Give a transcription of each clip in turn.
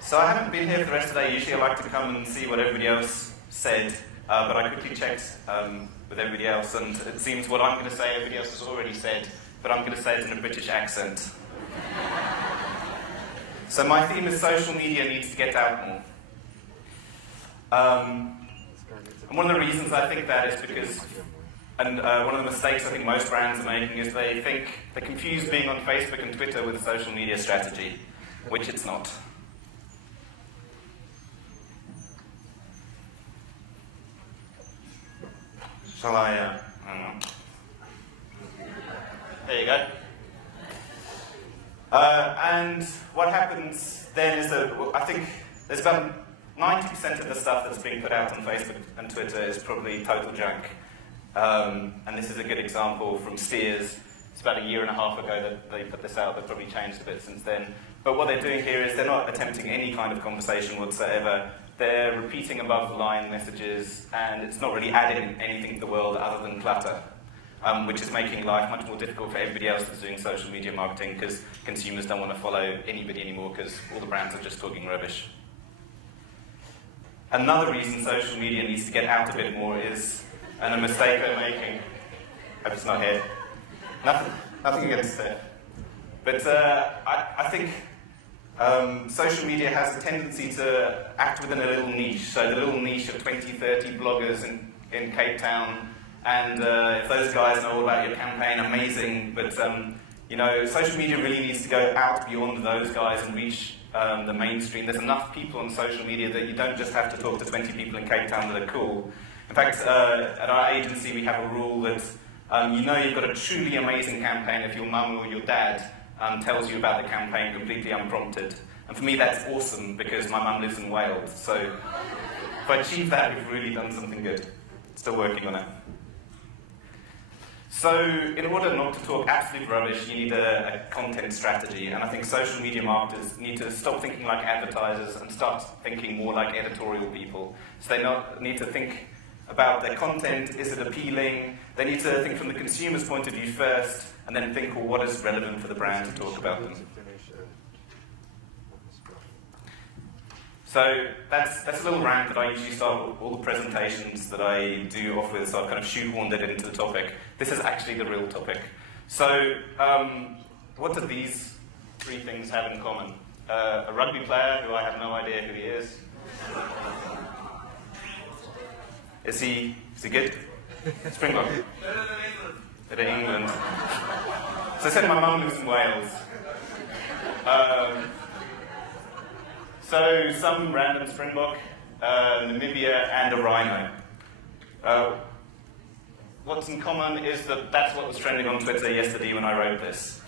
So I haven't been here for the rest of the day. Usually I like to come and see what everybody else said, but I quickly checked with everybody else, and it seems what I'm going to say everybody else has already said, but I'm going to say it in a British accent. So my theme is social media needs to get out more. And one of the reasons I think that is because, and one of the mistakes I think most brands are making is they confuse being on Facebook and Twitter with a social media strategy, which it's not. Shall I don't know. There you go. And what happens then is that I think there's about 90% of the stuff that's being put out on Facebook and Twitter is probably total junk. And this is a good example from Steers. It's about a year and a half ago that they put this out. They've probably changed a bit since then. But what they're doing here is they're not attempting any kind of conversation whatsoever. They're repeating above-the-line messages, and it's not really adding anything to the world other than clutter, which is making life much more difficult for everybody else that's doing social media marketing, because consumers don't want to follow anybody anymore because all the brands are just talking rubbish. Another reason social media needs to get out a bit more is, and a mistake they're making, hope it's not here, nothing against it, but I think social media has a tendency to act within a little niche. So the little niche of 20, 30 bloggers in Cape Town, and if those guys know all about your campaign, amazing, but you know, social media really needs to go out beyond those guys and reach the mainstream. There's enough people on social media that you don't just have to talk to 20 people in Cape Town that are cool. In fact, at our agency we have a rule that you know you've got a truly amazing campaign if your mum or your dad tells you about the campaign completely unprompted. And for me that's awesome because my mum lives in Wales, so if I achieve that we've really done something good. Still working on it. So in order not to talk absolute rubbish, you need a content strategy, and I think social media marketers need to stop thinking like advertisers and start thinking more like editorial people. So they need to think about their content. Is it appealing? They need to think from the consumer's point of view first, and then think, well, what is relevant for the brand to talk about them. So that's a little rant that I usually start with all the presentations that I do off with, so I've kind of shoehorned it into the topic. This is actually the real topic. So what do these three things have in common? A rugby player who I have no idea who he is. Is he good? Springbok. Bit of England. So I said my mum lives in Wales. So some random Springbok, Namibia, and a rhino. What's in common is that that's what was trending on Twitter yesterday when I wrote this.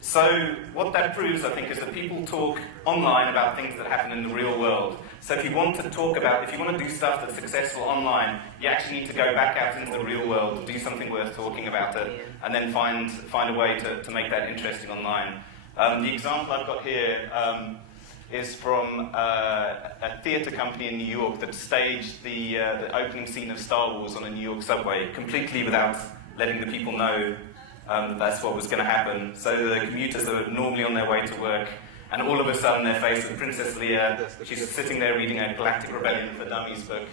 So what that proves, I think, is that people talk online about things that happen in the real world. So if you want to do stuff that's successful online, you actually need to go back out into the real world, do something worth talking about it, and then find a way to make that interesting online. The example I've got here is from a theatre company in New York that staged the opening scene of Star Wars on a New York subway, completely without letting the people know that's what was going to happen. So the commuters that were normally on their way to work, and all of a sudden they're faced with Princess Leia. She's sitting there reading a Galactic Rebellion for Dummies book.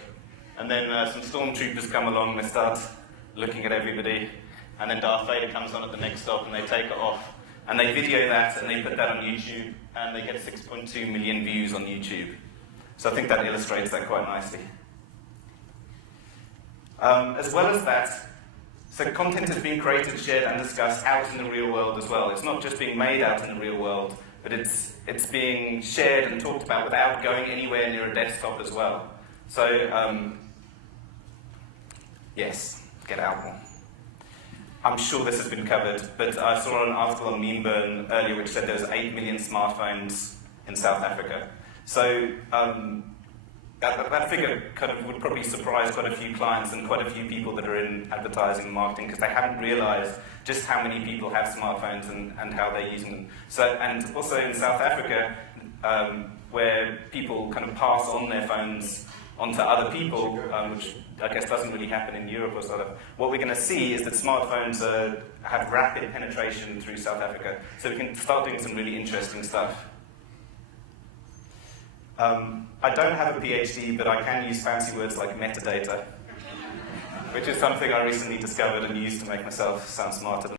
And then some stormtroopers come along, they start looking at everybody. And then Darth Vader comes on at the next stop and they take it off. And they video that and they put that on YouTube. And they get 6.2 million views on YouTube. So I think that illustrates that quite nicely. As well as that, so content is being created, shared and discussed out in the real world as well. It's not just being made out in the real world, but it's being shared and talked about without going anywhere near a desktop as well. So, yes, get out more. I'm sure this has been covered, but I saw an article on Memeburn earlier which said there's 8 million smartphones in South Africa. So that figure kind of would probably surprise quite a few clients and quite a few people that are in advertising and marketing, because they haven't realized just how many people have smartphones and how they're using them. So, and also in South Africa, where people kind of pass on their phones onto other people, which I guess doesn't really happen in Europe or sort of. What we're going to see is that smartphones have rapid penetration through South Africa, so we can start doing some really interesting stuff. I don't have a PhD, but I can use fancy words like metadata, which is something I recently discovered and used to make myself sound smarter than